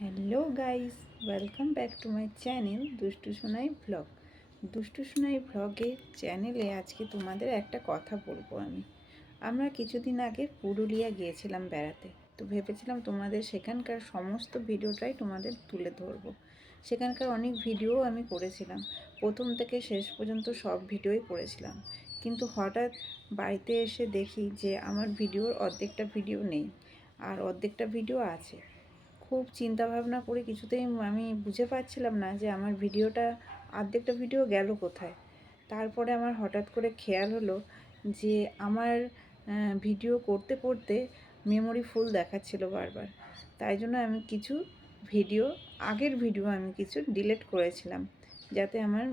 Hello guys, welcome back to my channel দুষ্টু Sonai vlog. দুষ্টু সোনাই ভ্লগের চ্যানেলে আজকে তোমাদের একটা কথা বলবো। আমরা কিছুদিন আগে পুরুলিয়া গিয়েছিলাম বেড়াতে। তো ভেবেছিলাম তোমাদের সেখানকার সমস্ত ভিডিওটাই তোমাদের তুলে ধরবো। সেখানকার অনেক ভিডিও আমি করেছিলাম, প্রথম থেকে শেষ পর্যন্ত সব ভিডিওই করেছিলাম। কিন্তু হঠাৎ বাড়িতে এসে দেখি যে আমার ভিডিওর অর্ধেকটা ভিডিও নেই আর অর্ধেকটা ভিডিও আছে। খুব চিন্তা ভাবনা করে কিছুতেই আমি বুঝে পাচ্ছিলাম না যে আমার ভিডিওটা অর্ধেকটা ভিডিও গেল কোথায়। তারপরে আমার হঠাৎ করে খেয়াল হলো যে আমার ভিডিও করতে করতে মেমোরি ফুল দেখাচ্ছিল বারবার। তাই জন্য আমি কিছু ভিডিও, আগের ভিডিও আমি কিছু ডিলিট করেছিলাম যাতে আমার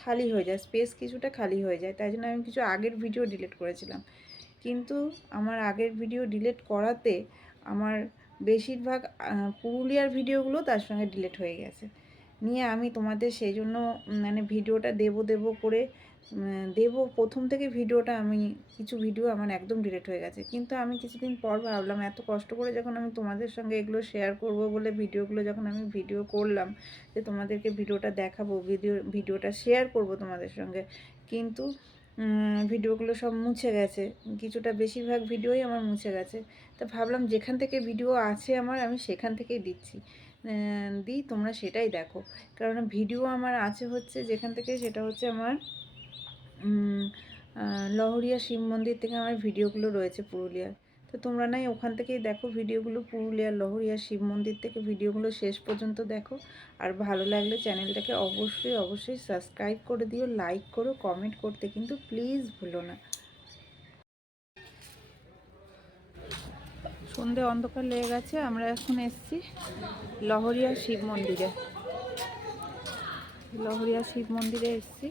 খালি হয়ে যায়, স্পেস কিছুটা খালি হয়ে যায়। তাই জন্য আমি কিছু আগের ভিডিও ডিলিট করেছিলাম। কিন্তু আমার আগের ভিডিও ডিলিট করাতে আমার বেশিরভাগ পুরুলিয়ার ভিডিওগুলো তার সঙ্গে ডিলিট হয়ে গেছে। নিয়ে আমি তোমাদের সেই জন্য ভিডিওটা দেবো করে দেবো প্রথম থেকে ভিডিওটা, আমি কিছু ভিডিও আমার একদম ডিলিট হয়ে গেছে। কিন্তু আমি কিছুদিন পর ভাবলাম এত কষ্ট করে যখন আমি তোমাদের সঙ্গে এগুলো শেয়ার করব বলে ভিডিওগুলো যখন আমি ভিডিও করলাম, যে তোমাদেরকে ভিডিওটা দেখাবো, ভিডিওটা শেয়ার করব তোমাদের সঙ্গে, কিন্তু ভিডিওগুলো সব মুছে গেছে। কিছুটা, বেশিরভাগ ভিডিওই আমার মুছে গেছে। তা ভাবলাম যেখান থেকে ভিডিও আছে আমার, আমি সেখান থেকেই দিচ্ছি, দিই, তোমরা সেটাই দেখো। কারণ ভিডিও আমার আছে হচ্ছে যেখান থেকে, সেটা হচ্ছে আমার লহরিয়া শিব মন্দির থেকে আমার ভিডিওগুলো রয়েছে পুরুলিয়ার। তো তোমরা নাই ওখান থেকেই দেখো ভিডিওগুলো, পুরুলিয়ার লহরিয়া শিব মন্দির থেকে ভিডিওগুলো শেষ পর্যন্ত দেখো। আর ভালো লাগলে চ্যানেলটাকে অবশ্যই সাবস্ক্রাইব করে দিও, লাইক করো, কমেন্ট করতে কিন্তু প্লিজ ভুলো না। সন্ধে অন্ধকার লেগে গেছে, আমরা এখন এসেছি লহরিয়া শিব মন্দিরে। এসেছি,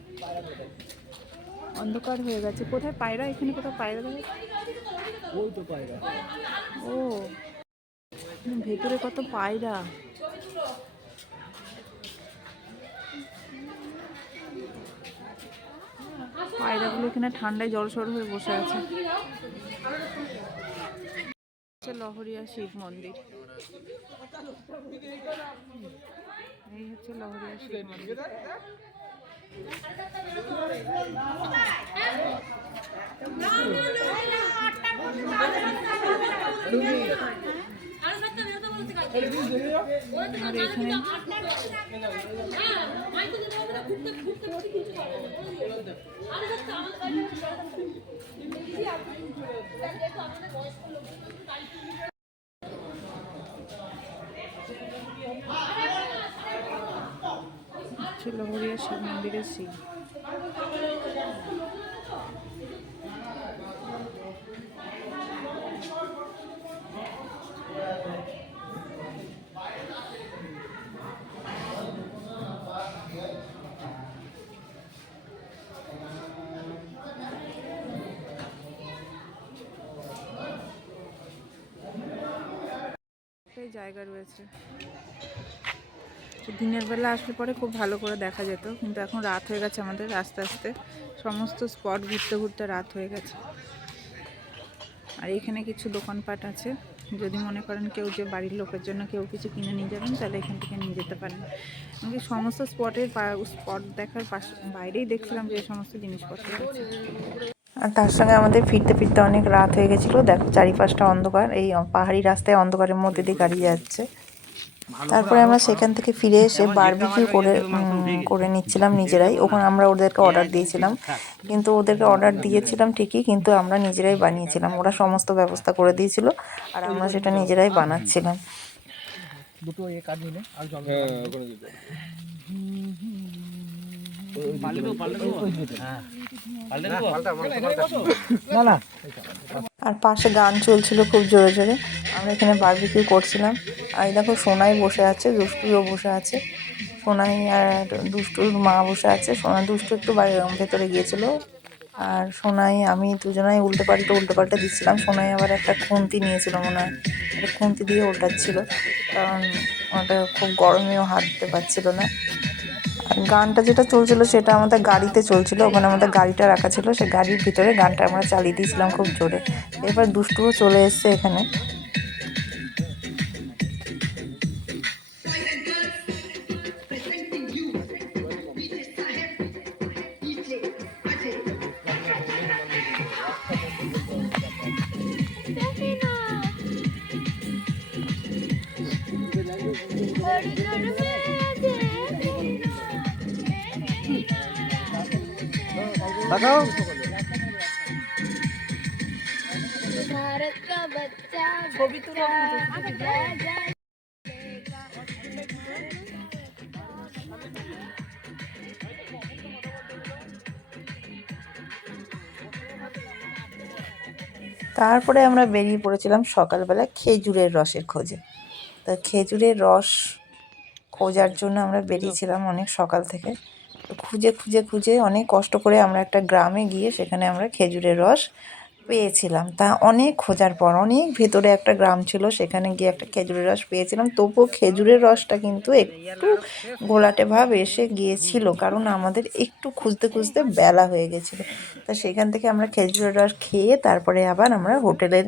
অন্ধকার হয়ে গেছে। কোথায় পায়রা? এখানে কোথাও পায়রা দেখে? ওই তো পায়রা। ও, ভেতরে কত পায়রা। পায়রাগুলো এখানে ঠান্ডায় জলসর হয়ে বসে আছে। লহরিয়া শিব মন্দির, এই হচ্ছে লহরিয়া শিব মন্দির। লহরিয়া শিব মন্দিরের শিব। জায়গা রয়েছে, দিনের বেলা আসলে পরে খুব ভালো করে দেখা যেত, কিন্তু এখন রাত হয়ে গেছে। আমাদের আস্তে আস্তে সমস্ত স্পট ঘুরতে ঘুরতে রাত হয়ে গেছে। আর এখানে কিছু দোকানপাট আছে, যদি মনে করেন কেউ যে বাড়ির লোকের জন্য কেউ কিছু কিনে নিয়ে যাবেন, তাহলে এখান থেকে নিয়ে যেতে পারেন। আমি সমস্ত স্পট দেখার বাইরেই দেখছিলাম যে সমস্ত জিনিসপত্র আছে। আর তার সঙ্গে আমাদের ফিরতে ফিরতে অনেক রাত হয়ে গেছিলো। দেখো চারিপাশটা অন্ধকার, এই পাহাড়ি রাস্তায় অন্ধকারের মধ্যে দিয়ে গাড়ি যাচ্ছে। তারপরে আমরা সেখান থেকে ফিরে এসে বারবিকিউ করে নিচ্ছিলাম নিজেরাই। ওখানে আমরা ওদেরকে অর্ডার দিয়েছিলাম, কিন্তু ওদেরকে অর্ডার দিয়েছিলাম ঠিকই, কিন্তু আমরা নিজেরাই বানিয়েছিলাম। ওরা সমস্ত ব্যবস্থা করে দিয়েছিল আর আমরা সেটা নিজেরাই বানাচ্ছিলাম। আর পাশে গান চলছিল খুব জোরে জোরে। আমরা এখানে বারবিকিউ করছিলাম। আর দেখো সোনাই বসে আছে, দুষ্টুও বসে আছে। সোনাই আর দুষ্টুর মা বসে আছে। দুষ্টু একটু ভেতরে গিয়েছিল, আর সোনাই আমি দুজনাই উল্টে পাল্টে দিচ্ছিলাম। সোনাই আবার একটা খুন্তি নিয়েছিল, মনে হয় একটা খুন্তি দিয়ে ওল্টাচ্ছিল, কারণ ওটা খুব গরমেও হাত দিতে পারছিল না। আর গানটা যেটা চলছিল সেটা আমাদের গাড়িতে চলছিল, ওখানে আমাদের গাড়িটা রাখা ছিল, সেই গাড়ির ভিতরে গানটা আমরা চালিয়ে দিয়েছিলাম খুব জোরে। এবার দুষ্টুও চলে এসছে এখানে। भारत का बच्चा ছবি তুলো তারপরে আমরা বেরিয়ে পড়েছিলাম সকালবেলা খেজুরের রসের খোঁজে। তো খেজুরের রস খোঁজার জন্য আমরা বেরিয়েছিলাম অনেক সকাল থেকে। তো খুঁজে খুঁজে খুঁজে অনেক কষ্ট করে আমরা একটা গ্রামে গিয়ে সেখানে আমরা খেজুরের রস পেয়েছিলাম। তা অনেক খোঁজার পর অনেক ভেতরে একটা গ্রাম ছিল, সেখানে গিয়ে একটা খেজুরের রস পেয়েছিলাম। তবুও খেজুরের রসটা কিন্তু একটু ঘোলাটে ভাব এসে গিয়েছিল, কারণ আমাদের একটু খুঁজতে খুঁজতে বেলা হয়ে গেছিলো। তা সেখান থেকে আমরা খেজুরের রস খেয়ে তারপরে আবার আমরা হোটেলে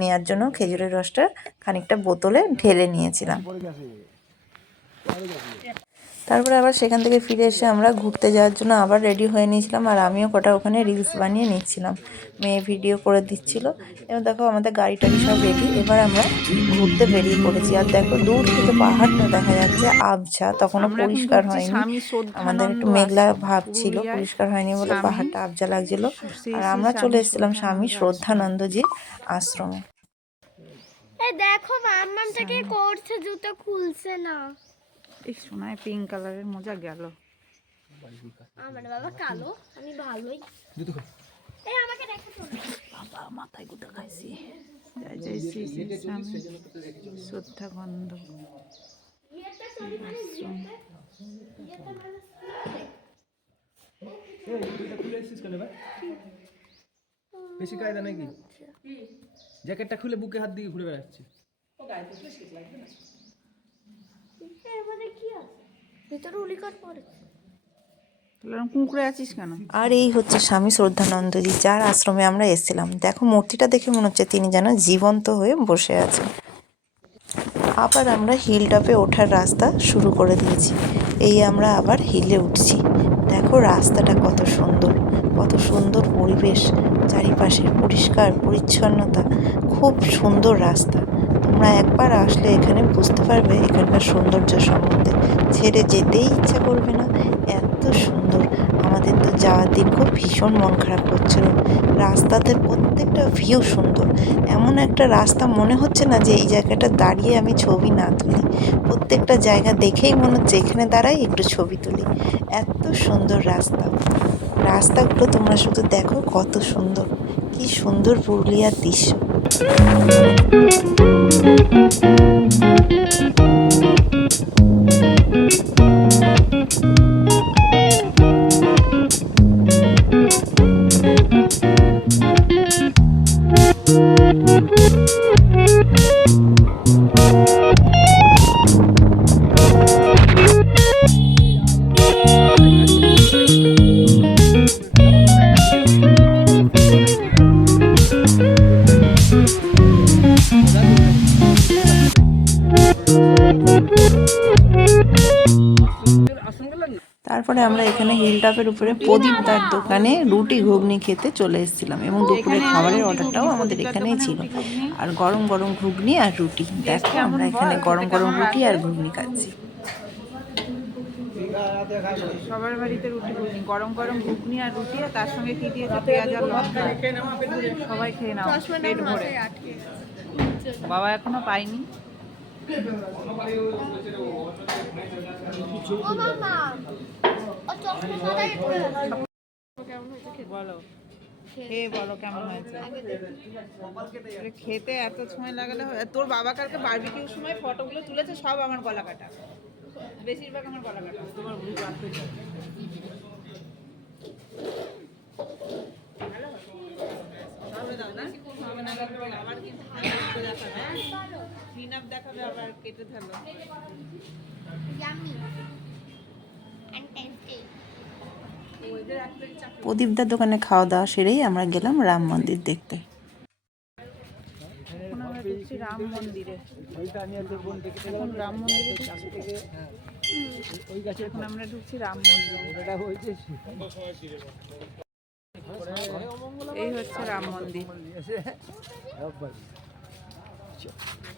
নেওয়ার জন্য খেজুরের রসটা খানিকটা বোতলে ঢেলে নিয়েছিলাম। তারপরে আবার সেখান থেকে ফিরে এসে আমরা ঘুরতে যাওয়ার জন্য আবার রেডি হয়ে নিয়েছিলাম, আর আমিও কটা ওখানে রিলস বানিয়ে নিচ্ছিলাম। মেয়ে ভিডিও করে দিচ্ছিল। এবার দেখো আমাদের গাড়ি টাড়ি সব রেডি, এবার আমরা ঘুরতে বেরিয়ে পড়েছি। আর দেখো দূর থেকে পাহাড়টা দেখা যাচ্ছে আবছা, তখনও পরিষ্কার হয়নি, আমাদের একটু মেঘলা ভাব ছিল, পরিষ্কার হয়নি বলে পাহাড়টা আবছা লাগছিল। আর আমরা চলে এসেছিলাম স্বামী শ্রদ্ধানন্দজির আশ্রমে। দেখো মাম্মামটাকে করছে, জুতো খুলছে না। এই সোনায় পিঙ্ক কালারের মোজা গেল। আমার বাবা কালো, আমি ভালোই। এই আমাকে দেখো তো। বাবা মাথায় গুটা খাইছি। জয় জয় শ্রী শ্রী স্বামী শ্রদ্ধা গন্ধ। ইয়েটা সরি মানে ইয়েটা মানে খুলে এসেছিস কেন ভাই? বেশি কায়দা নাকি? জ্যাকেটটা খুলে বুকে হাত দিয়ে ঘুরে বেড়াচ্ছি। এর মধ্যে কি আছে? ভিতরে উলিকট পড়েছে। কুঁকড়ে আছিস কেন? আর এই হচ্ছে স্বামী শ্রদ্ধানন্দজি, যার আশ্রমে আমরা এসেছিলাম। দেখো মূর্তিটা দেখে মনে হচ্ছে তিনি যেন জীবন্ত হয়ে বসে আছেন। আবার আমরা হিল টপে ওঠার রাস্তা শুরু করে দিয়েছি। এই আমরা আবার হিলে উঠছি। দেখো রাস্তাটা কত সুন্দর, কত সুন্দর পরিবেশ, চারিপাশের পরিষ্কার পরিচ্ছন্নতা, খুব সুন্দর রাস্তা। তোমরা একবার আসলে এখানে বুঝতে পারবে এখানকার সৌন্দর্য সম্বন্ধে, ছেড়ে যেতেই ইচ্ছা করবে না, এত সুন্দর। আমাদের তো যাওয়ার দিন খুব ভীষণ মন খারাপ করছিল। রাস্তাতে প্রত্যেকটা ভিউ সুন্দর, এমন একটা রাস্তা মনে হচ্ছে না যে এই জায়গাটা দাঁড়িয়ে আমি ছবি না তুলি। প্রত্যেকটা জায়গা দেখেই মনে হচ্ছে এখানে দাঁড়াই একটু ছবি তুলি, এত সুন্দর রাস্তা। রাস্তাগুলো তোমরা শুধু দেখো কত সুন্দর, কি সুন্দর পুরুলিয়ার দৃশ্য। তারপরে আমরা এখানে হিলটপের উপরে প্রদীপদার দোকানে রুটি ঘুগনি খেতে চলে এসেছিলাম, এবং দুপুরে খাবারের অর্ডারটাও আমাদের এখানেই ছিল। আর গরম গরম ঘুগনি আর রুটি, দেখো আমরা এখানে গরম গরম রুটি আর ঘুগনি খাচ্ছি। সবার বাড়িতে রুটি ঘুগনি, গরম গরম ঘুগনি আর রুটি, আর তার সঙ্গে কি দিয়েছে? পেঁয়াজ আর লঙ্কা। সবাই খেয়ে নাও পেট ভরে। বাবা এখনো পাইনি। ও মামা, ও চশমাটা একটু বলো খেয়ে বলো কেমন হয়েছে। খেতে এত সময় লাগালে হবে? তোর বাবা কালকে বারবিকিউর সময় ফটোগুলো তুলেছে, সব আমার গলা কাটা, বেশিরভাগ আমার গলা কাটা। তোমার ভুল রাখতে চাই। আবার কিন্তু ক্লিন আপ দেখাবে, আবার কেটে ফেলো। Yummy and tasty. প্রদীপদার দোকানে খাওয়া দাওয়া সেরেই আমরা গেলাম রাম মন্দির দেখতে। এখন আমরা ঢুকছি রাম মন্দিরে। এখন রাম মন্দিরে এখন আমরা ঢুকছি রাম মন্দিরে। এই হচ্ছে রাম মন্দির।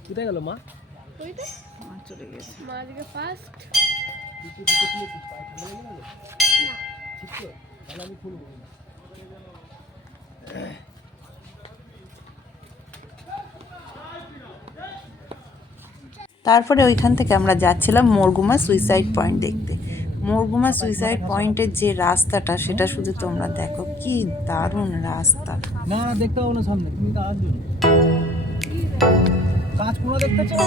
কোথায় গেল মা? চলে গেছে। মা আজকে ফার্স্ট তারপরে ওইখান থেকে আমরা যাচ্ছিলাম মুরগুমা সুইসাইড পয়েন্ট দেখতে। মুরগুমা সুইসাইড পয়েন্টের যে রাস্তাটা সেটা শুধু তোমরা দেখো, কি দারুণ রাস্তা। না না দেখতে পাবো না সামনে, তুমি তো আসবে কাজ কোনো দেখতে চাও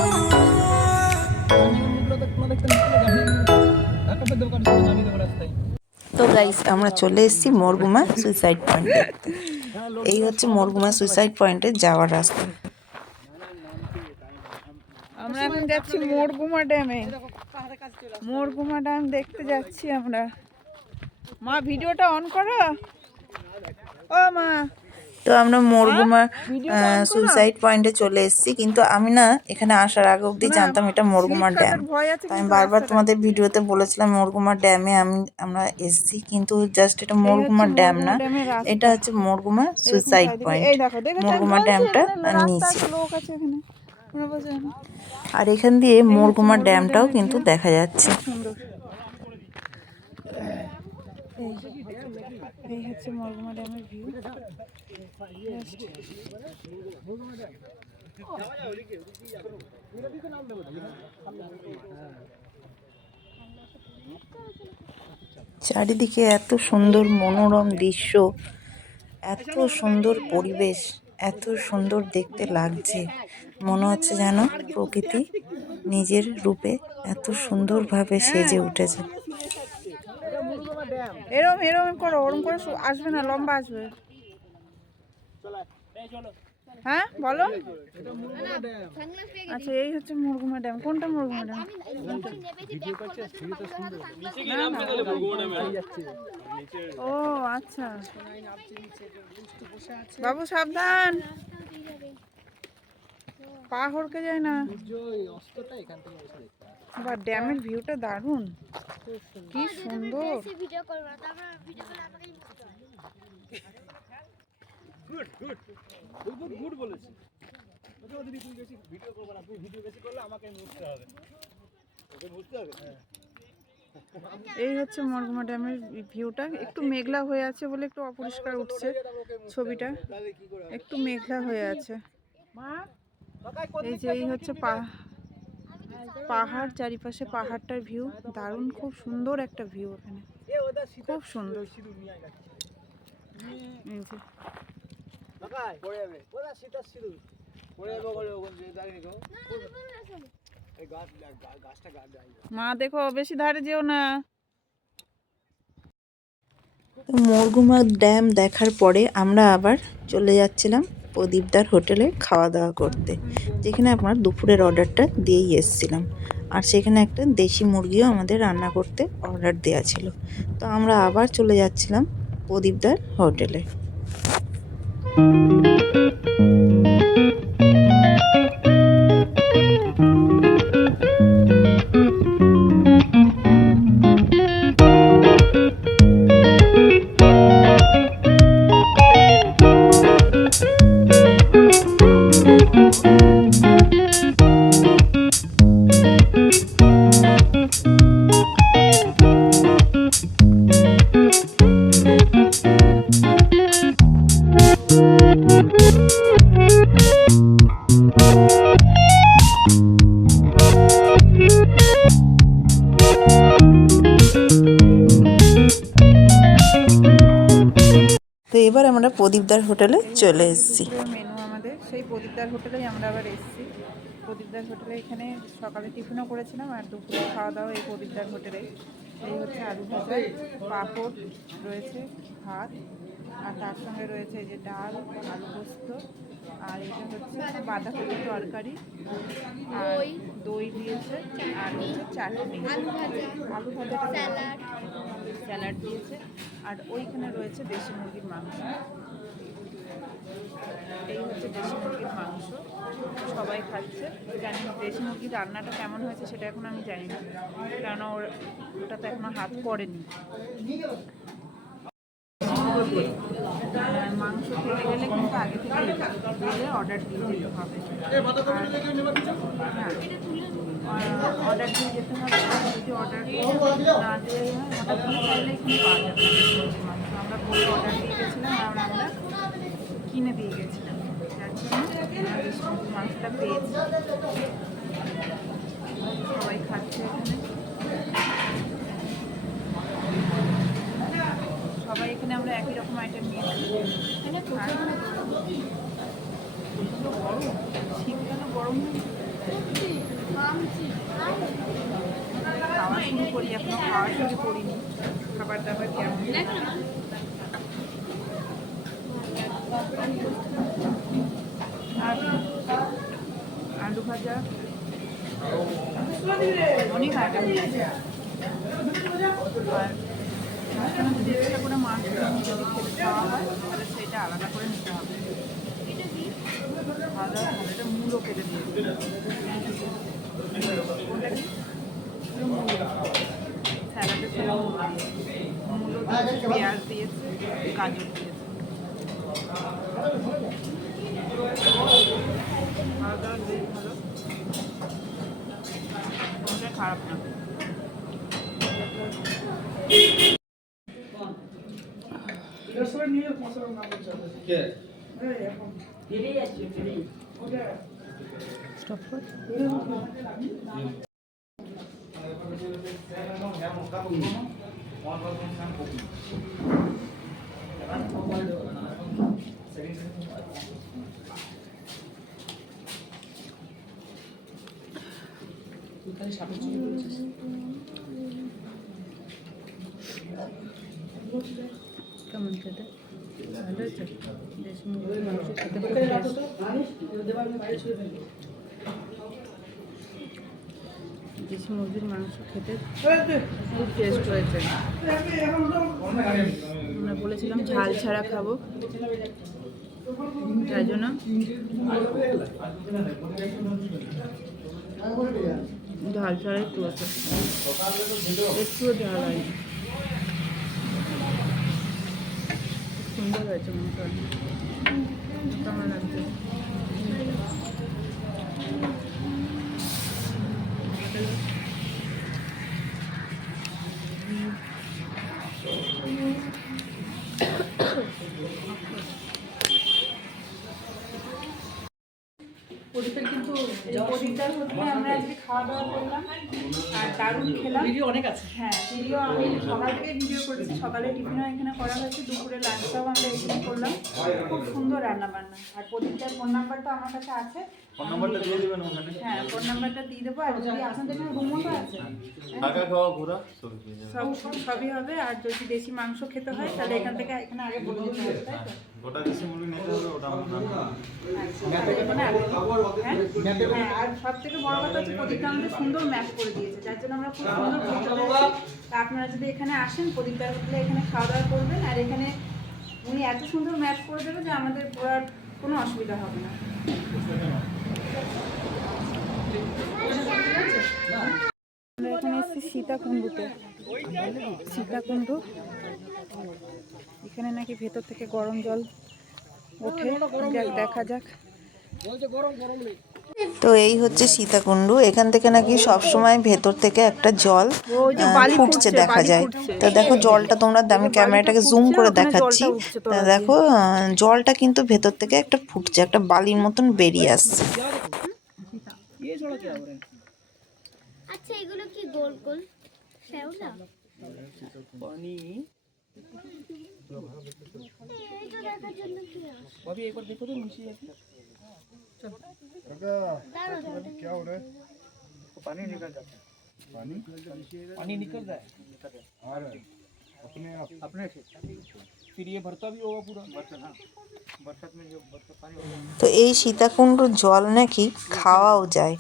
তো গাইস আমরা চলে এসেছি মুরগুমা সুইসাইড পয়েন্ট দেখতে। এই হচ্ছে মুরগুমা সুইসাইড পয়েন্টে যাওয়ার রাস্তা। আমরা এখন যাচ্ছি মুরগুমা ড্যামে। মুরগুমা ড্যাম দেখতে যাচ্ছি আমরা। মা ভিডিওটা অন করো। ও মা, তো আমরা মুরগুমা সুইসাইড পয়েন্টে চলে এসেছি, কিন্তু আমি না এখানে আসার আগে অবধি জানতাম এটা মুরগুমা ড্যাম। আমি বারবার তোমাদের ভিডিওতে বলেছিলাম মুরগুমা ড্যামে আমরা এসেছি, কিন্তু জাস্ট এটা মুরগুমা ড্যাম না, এটা হচ্ছে মুরগুমা সুইসাইড পয়েন্ট। মুরগুমা ড্যামটা নিচে, আর এখান দিয়ে মুরগুমা ড্যামটাও কিন্তু দেখা যাচ্ছে। এই হচ্ছে মুরগুমা ড্যামের ভিউ। চারিদিকে এত সুন্দর মনোরম দৃশ্য, এত সুন্দর পরিবেশ, এত সুন্দর দেখতে লাগছে, মনে হচ্ছে যেন প্রকৃতি নিজের রূপে এত সুন্দরভাবে সেজে উঠেছে। এরম এরম করো, ওরম করে আসবে না, লম্বা আসবে। হ্যাঁ বলো। আচ্ছা এই হচ্ছে মুরগুমা ড্যাম। কোনটা মুরগুমা ড্যাম? ও আচ্ছা, বাবু সাবধান, পা হড়কে যায় না। বা ড্যামের ভিউটা দারুণ, কি সুন্দর। ভিডিও করব না, তারপর ভিডিও করে আমাকে গুড বলেছি। ওকে যদি তুমি বেশি ভিডিও করবে না, তুমি ভিডিও বেশি করলে আমাকে বুঝতে হবে, ওকে বুঝতে হবে। এই হচ্ছে মুরগুমা ড্যামের ভিউটা। একটু মেঘলা হয়ে আছে বলে একটু অপরিষ্কার উঠছে ছবিটা, একটু মেঘলা হয়ে আছে। এই যে এই হচ্ছে পাহাড়, চারিপাশে পাহাড়টার ভিউ দারুণ, খুব সুন্দর একটা ভিউ এখানে, খুব সুন্দর। এই যে মা দেখো, বেশি ধারে যেও না। মুরগুমা ড্যাম দেখার পরে আমরা আবার চলে যাচ্ছিলাম প্রদীপদার হোটেলে খাওয়া দাওয়া করতে, যেখানে আমরা দুপুরের অর্ডারটা দিয়েই এসেছিলাম। আর সেখানে একটা দেশি মুরগিও আমাদের রান্না করতে অর্ডার দেওয়া ছিল। তো আমরা আবার চলে যাচ্ছিলাম প্রদীপদার হোটেলে। তো এবার আমরা প্রদীপদার হোটেলে চলে এসেছি। মেনু আমাদের সেই প্রদীপদার হোটেলেই আমরা আবার এসেছি। প্রদীপদার হোটেলে এখানে সকালে টিফিনও করেছিলাম, আর দুপুরে খাওয়া দাওয়া এই প্রদীপদার হোটেলে। এই হচ্ছে আলু ভাজা, পাঁপড় রয়েছে, ভাত, আর তার সঙ্গে রয়েছে এই যে ডাল, আলু পোস্ত, আর এটা হচ্ছে বাঁধাকপির তরকারি, আর দই দিয়েছে, আর হচ্ছে চাটনি, আলু ভাজাটা স্যালাড দিয়েছে, আর ওইখানে রয়েছে দেশি মুরগির মাংস। এই হচ্ছে দেশি মুরগির মাংস, সবাই খাচ্ছে। জানি না দেশি মুরগির রান্নাটা কেমন হয়েছে সেটা এখন আমি জানি না, কারণ ওটা তো এখনো হাত পড়েনি। মাংস খেতে গেলে কিন্তু আগে থেকে অর্ডার দিয়ে যেতে হবে। অর্ডার দিয়ে যেতে হবে। যদি অর্ডার না দিয়ে হঠাৎ করে চাইলে এখানে পাওয়া যাবে মুরগির মাংস। আমরা বলে অর্ডার দিয়ে গেছিলাম আর আমরা কিনে দিয়ে গেছিলাম, যার জন্য আমরা দেশি মুরগির মাংসটা পেয়েছি। সবাই খাচ্ছে এখানে, সবাই এখানে আমরা একই রকম আইটেম নিয়েছি। আর প্রচণ্ড গরম, শীতকালে গরম খাওয়া শুরু করি, এখনো খাওয়া শুরু করিনি। খাবার দাবার কেমন, আর আলু ভাজা, অনেক আইটেম নিয়েছি। আর মাঝখানে যদি এক্সট্রা করে মাছ যদি খেতে খাওয়া হয় তাহলে সেটা আলাদা করে নিতে হবে। খাওয়া দাওয়া ভালো, এটা মূলও কেটে দিয়েছে। ওটা কি স্যালাডের সঙ্গে মূলো দিয়েছে, পেঁয়াজ দিয়েছে, গাজর দিয়েছে। খাওয়া দাওয়া বেশ ভালো, কোনটা খারাপ না। স্টপ কর। কেমন খেতে? ভালো হয়েছে। দেশি মুরগির মাংস খেতে খুব টেস্ট। দেশি মুরগির মাংস খেতে খুব টেস্ট হয়েছে। আমরা বলেছিলাম ঝাল ছাড়া খাবো, তাই জন্য ঝাল ছাড়াই করেছে, একটুও ঝাল হয়নি। সুন্দর হয়েছে মাংস, কেমন লাগছে? প্রদীপের কিন্তু প্রদীপটার হচ্ছে আমরা আজকে খাওয়া দাওয়া করলাম আর দারুণ খেলাম। ভিডিও অনেক আছে, হ্যাঁ ভিডিও আমি সকাল থেকে ভিডিও করেছি। সকালে টিফিনও এখানে করা হয়েছে, দুপুরে লাঞ্চটাও আমরা এখানে করলাম। খুব সুন্দর রান্না বান্না। আর প্রদীপটার ফোন নাম্বারটা আমার কাছে আছে, ফোন নাম্বারটা দিয়ে দেবেন ওখানে। হ্যাঁ ফোন নাম্বারটা দিয়ে দেবো। আর যদি আপনাদের এখানে রুমও তো আছে, থাকা খাওয়া ঘোরা সবই হবে। আর যদি দেশি মাংস খেতে হয় তাহলে এখান থেকে এখানে আগে বলে দিতে হবে, তাই তো? গোটা দেশি মুরগি নিতে হবে, ওটা আমরা হ্যাঁ। আর সব থেকে বড় কথা হচ্ছে প্রদীপটা আমাদের সুন্দর ম্যাপ করে দিয়েছে, যার জন্য আমরা খুব সুন্দর ঘুরে চলে এসেছি। তা আপনারা যদি এখানে আসেন প্রদীপদার হোটেলে এখানে খাওয়া দাওয়া করবেন। আর এখানে উনি এত সুন্দর ম্যাপ করে দেবে যে আমাদের ঘোরার কোনো অসুবিধা হবে না। আমরা এখানে এসেছি সীতাকুণ্ডুতে। সীতাকুণ্ডু, এখানে নাকি ভেতর থেকে গরম জল ওঠে, দেখা যাক। তো এই হচ্ছে সীতাকুণ্ড। এখান থেকে নাকি সব সময় ভেতর থেকে একটা জল ফুটছে দেখা যায়। তো দেখো জলটা, তোমরা আমি ক্যামেরাটাকে জুম করে দেখাচ্ছি। দেখো জলটা কিন্তু ভেতর থেকে একটা ফুটছে, একটা বালির মতন বেরিয়ে আসছে। আচ্ছা এগুলো কি গোল গোল শ্যাওলা? এইটা দেখার জন্য কি আছে? अभी एक बार देखो तो नीचे ऐसे क्या हो रहा है? पानी निकल जाता है, पानी निकल रहा है आ रहा है अपने से। फिर ये भरता भी होगा पूरा बर्तन। हाँ बरसात में जो बरसात पानी होगा। তো এই সীতাকুণ্ডুর জল নাকি খাওয়াও যায়,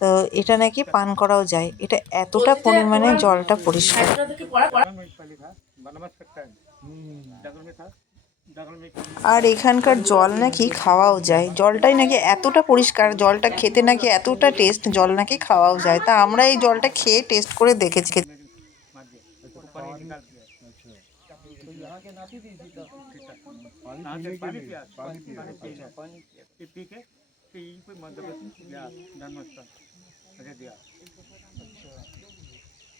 তো এটা নাকি পান করাও যায়। এটা এতটা পরিমাণে জলটা পরিষ্কার। আর এখানকার জল নাকি খাওয়াও যায়, জলটাই নাকি এতটা পরিষ্কার, জলটা খেতে নাকি এতটা টেস্ট, জল নাকি খাওয়াও যায়। তা আমরা এই জলটা খেয়ে টেস্ট করে দেখেছি।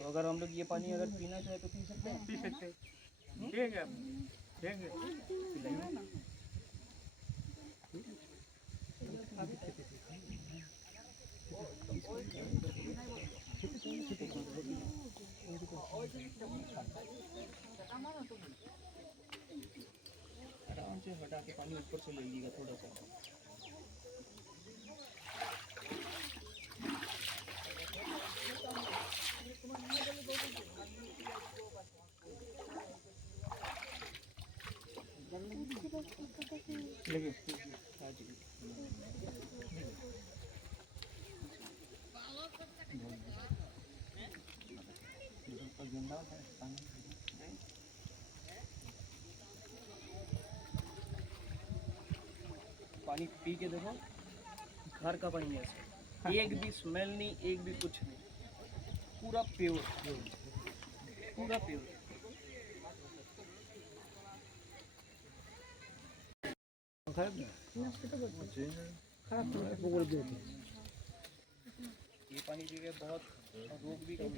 अगर हम लोग ये पानी अगर पीना चाहे तो पी सकते हैं। ठीक है ठीक है आराम से हटा के पानी ऊपर से ले लीजिएगा थोड़ा सा। पानी पी के देखो, घर का पानी है ऐसा, एक भी स्मेल नहीं, एक भी कुछ नहीं, पूरा प्योर पूरा प्योर। ये पानी पी के बहुत रोग भी कम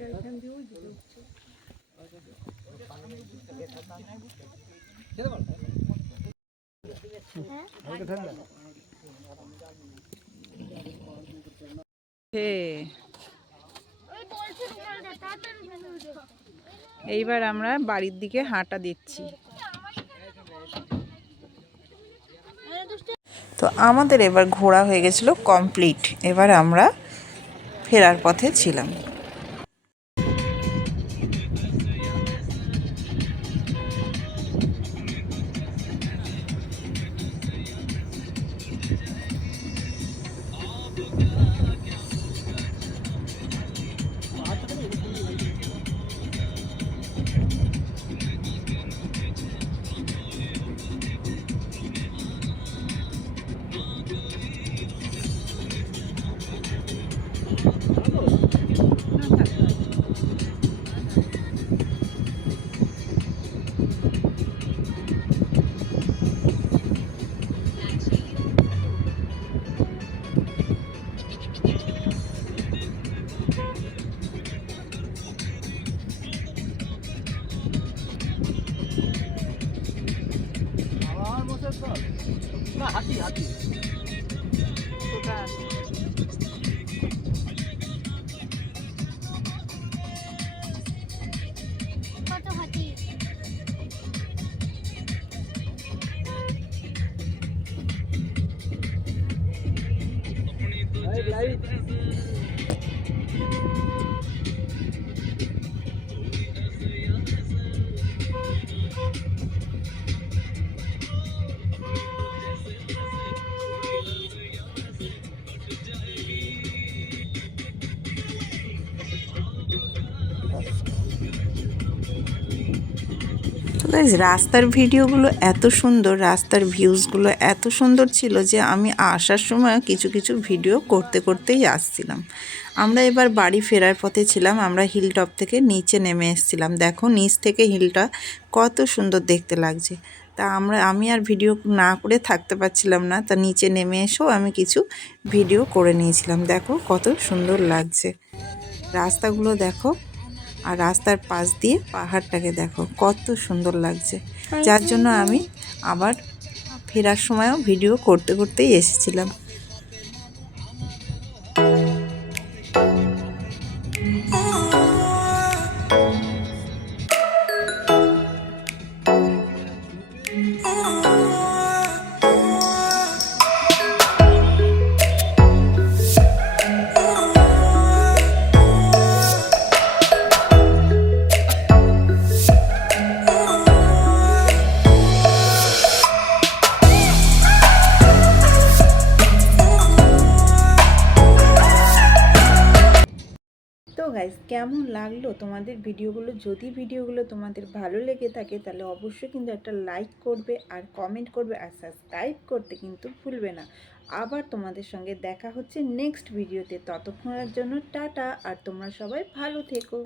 এইবার আমরা বাড়ির দিকে হাঁটা দিচ্ছি। তো আমাদের এবার ঘোরা হয়ে গেছিলো কমপ্লিট। এবার আমরা ফেরার পথে ছিলাম। না, হাতি হাতি কত হাতি গাইস রাস্তার ভিডিওগুলো এত সুন্দর, রাস্তার ভিউজগুলো এত সুন্দর ছিল যে আমি আসার সময় কিছু কিছু ভিডিও করতেই আসছিলাম। আমরা এবার বাড়ি ফেরার পথে ছিলাম। আমরা হিল টপ থেকে নিচে নেমে এসেছিলাম। দেখো নিচ থেকে হিলটা কত সুন্দর দেখতে লাগছে। তা আমি আর ভিডিও না করে থাকতে পারছিলাম না, তা নিচে নেমে এসেও আমি কিছু ভিডিও করে নিয়েছিলাম। দেখো কত সুন্দর লাগছে রাস্তাগুলো, দেখো আর রাস্তার পাশ দিয়ে পাহাড়টাকে দেখো কত সুন্দর লাগছে, যার জন্য আমি আবার ফেরার সময়ও ভিডিও করতেই এসেছিলাম। তো গাইস কেমন লাগলো তোমাদের ভিডিওগুলো? যদি ভিডিওগুলো তোমাদের ভালো লেগে থাকে তাহলে অবশ্যই কিন্তু একটা লাইক করবে আর কমেন্ট করবে আর সাবস্ক্রাইব করতে কিন্তু ভুলবে না। আবার তোমাদের সঙ্গে দেখা হচ্ছে নেক্সট ভিডিওতে। ততক্ষণের জন্য টাটা, আর তোমরা সবাই ভালো থেকো।